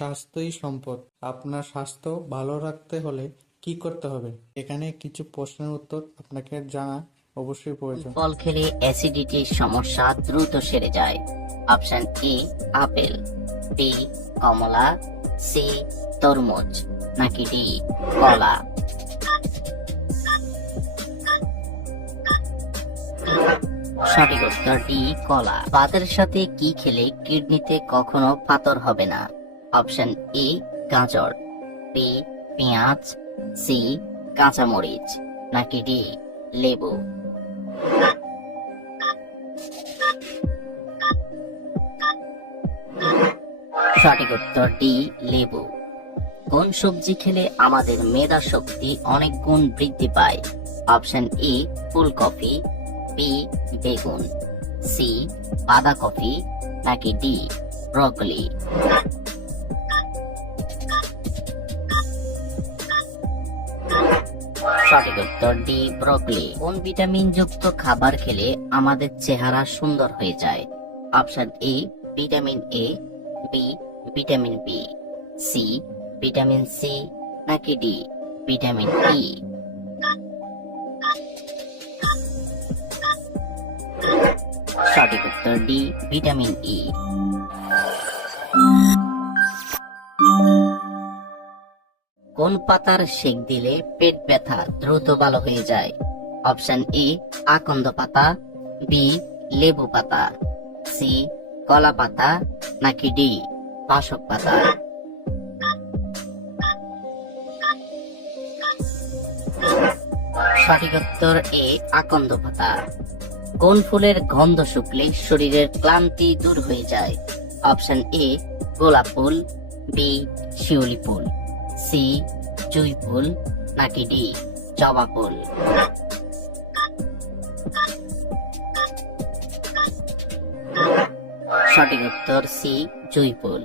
স্বাস্থ্যই সম্পদ। আপনার স্বাস্থ্য ভালো রাখতে হলে কি করতে হবে? এখানে কিছু প্রশ্নের উত্তর আপনাকে জানা অবশ্যই প্রয়োজন। ফল খেলে অ্যাসিডিটির সমস্যা দ্রুত সেরে যায়। অপশন এ আপেল, বি কমলা, সি তরমুজ, নাকি ডি কলা। সঠিক উত্তর ডি কলা। ভাতের সাথে কি খেলে কিডনিতে কখনো পাথর হবে না? অপশন এ গাজর, বি পেঁয়াজ, সি কাঁচামরিচ, নাকি ডি লেবু। সঠিক উত্তর ডি লেবু। কোন সবজি খেলে আমাদের মেধা শক্তি অনেক গুণ বৃদ্ধি পায়? অপশন এ ফুলকপি, বি বেগুন, সি বাঁধাকপি, নাকি ডি ব্রকলি। সঠিক উত্তর ডি ব্রকলি। কোন ভিটামিন যুক্ত খাবার খেলে আমাদের চেহারা সুন্দর হয়ে যায়? Option A vitamin A, B vitamin B, C vitamin C, নাকি ডি ভিটামিন ই। সঠিক উত্তর ডি ভিটামিন ই। কোন পাতার সেক দিলে পেট ব্যথা দ্রুত ভালো হয়ে যায়? অপশন এ আকন্দ পাতা, বি লেবু পাতা, সি কলা পাতা, নাকি ডি বাসক পাতা। সঠিক উত্তর এ আকন্দ পাতা। কোন ফুলের গন্ধ শুকলে শরীরের ক্লান্তি দূর হয়ে যায়? অপশন এ গোলাপ ফুল, বি শিউলি ফুল, সি জুঁই ফুল, নাকি ডি জবা ফুল। সঠিক উত্তর সি জুঁই ফুল।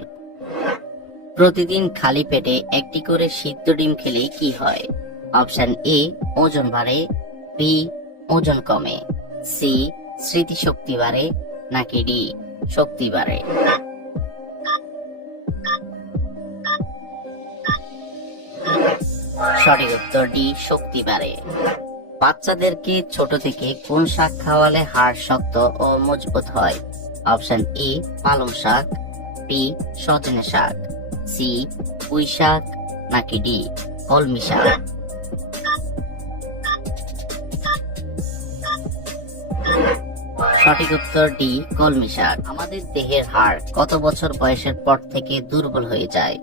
প্রতিদিন খালি পেটে একটি করে সিদ্ধ ডিম খেলে কি হয়? অপশন এ ওজন বাড়ে, বি ওজন কমে, সি স্মৃতিশক্তি বাড়ে, নাকি ডি শক্তি বাড়ে। সঠিক উত্তর ডি শক্তি বাড়ে। বাচ্চাদেরকে ছোট থেকে কোন শাক খাওয়ালে হাড় শক্ত ও মজবুত হয়? অপশন এ পালং শাক, বি সজনে শাক, সি পুঁই শাক, নাকি ডি কলমি শাক। সঠিক উত্তর ডি কলমি শাক। আমাদের দেহের হাড় কত বছর বয়সের পর থেকে দুর্বল হয়ে যায়?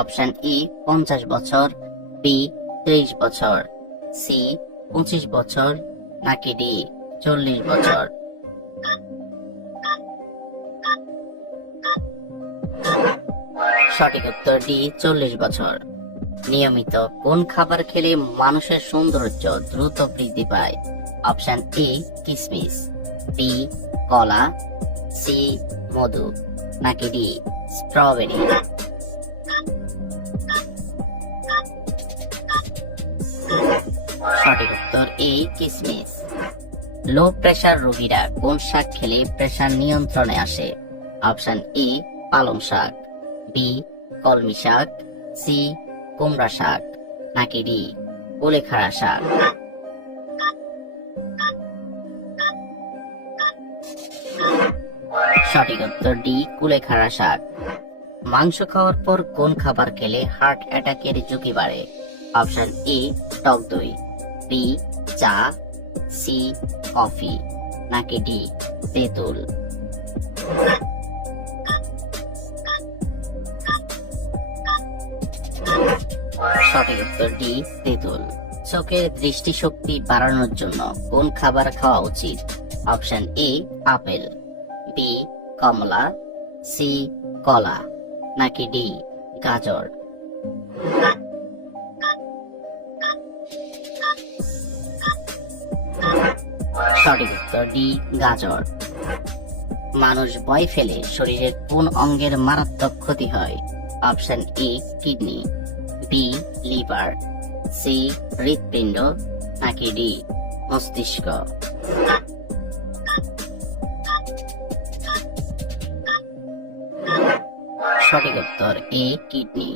অপশন এ 50 বছর, বি 30 বছর, সি 25 বছর, নাকি ডি 40 বছর। সঠিক উত্তর ডি 40 বছর। নিয়মিত কোন খাবার খেলে মানুষের সৌন্দর্য দ্রুত বৃদ্ধি পায়? অপশন এ কিশমিশ, বি কলা, সি মধু, নাকি ডি স্ট্রবেরি। সঠিক উত্তর এ কিশমিশ। লো প্রেসার রোগীরা কোন শাক খেলে প্রেসার নিয়ন্ত্রণে আসে? অপশন এ পালং শাক, বি কলমি শাক, সি কুমড়া শাক, নাকি ডি কুলেখাড়া শাক। সঠিক উত্তর ডি কুলেখাড়া শাক। মাংস খাওয়ার পর কোন খাবার খেলে হার্ট অ্যাটাকের ঝুঁকি বাড়ে? অপশন এ টক দই, বি চা, সি কফি, নাকি ডি তেঁতুল। সঠিক উত্তর ডি তেঁতুল। চোখের দৃষ্টিশক্তি বাড়ানোর জন্য কোন খাবার খাওয়া উচিত? অপশন এ আপেল, বি কমলা, সি কলা, নাকি ডি গাজর। সঠিক উত্তর ডি গাজর। মানুষ ভয় ফেলে শরীরের কোন অঙ্গের মারাত্মক ক্ষতি হয়? Option A kidney, B liver, C হৃৎপিণ্ড, নাকি ডি মস্তিষ্ক। সঠিক উত্তর এ কিডনি।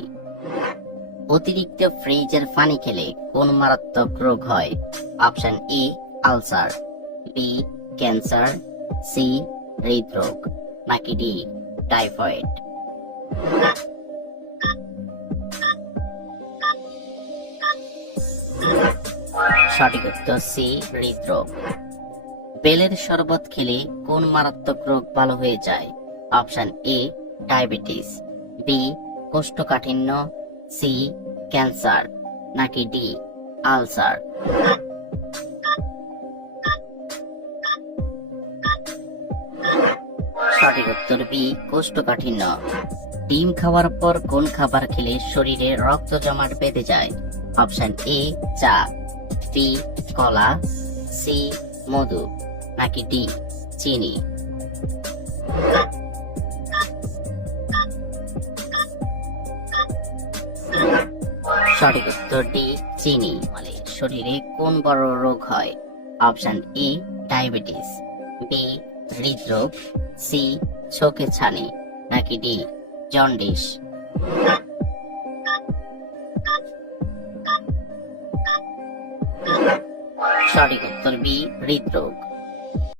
অতিরিক্ত ফ্রিজের পানি খেলে কোন মারাত্মক রোগ হয়? Option A ulcer, B cancer, C হৃদরোগ, নাকি ডি টাইফয়েড। সঠিক উত্তর সি হৃদরোগ। বেলের শরবত খেলে কোন মারাত্মক রোগ ভালো হয়ে যায়? অপশন এ ডায়াবেটিস, বি কোষ্ঠকাঠিন্য, সি ক্যান্সার, নাকি ডি আলসার। সঠিক উত্তর বি কোষ্ঠকাঠিন্য। ডিম খাওয়ার পর কোন খাবার খেলে শরীরে রক্ত জমাট বেঁধে যায়? অপশন এ চা, বি কলা, সি মধু, নাকি ডি চিনি। সঠিক উত্তর ডি চিনি। মানে শরীরে কোন বড় রোগ হয়? অপশন এ ডায়াবেটিস, বি হৃদরোগ, সি চোখে ছানি, নাকি ডি জন্ডিস। সঠিক উত্তর বি হৃদরোগ।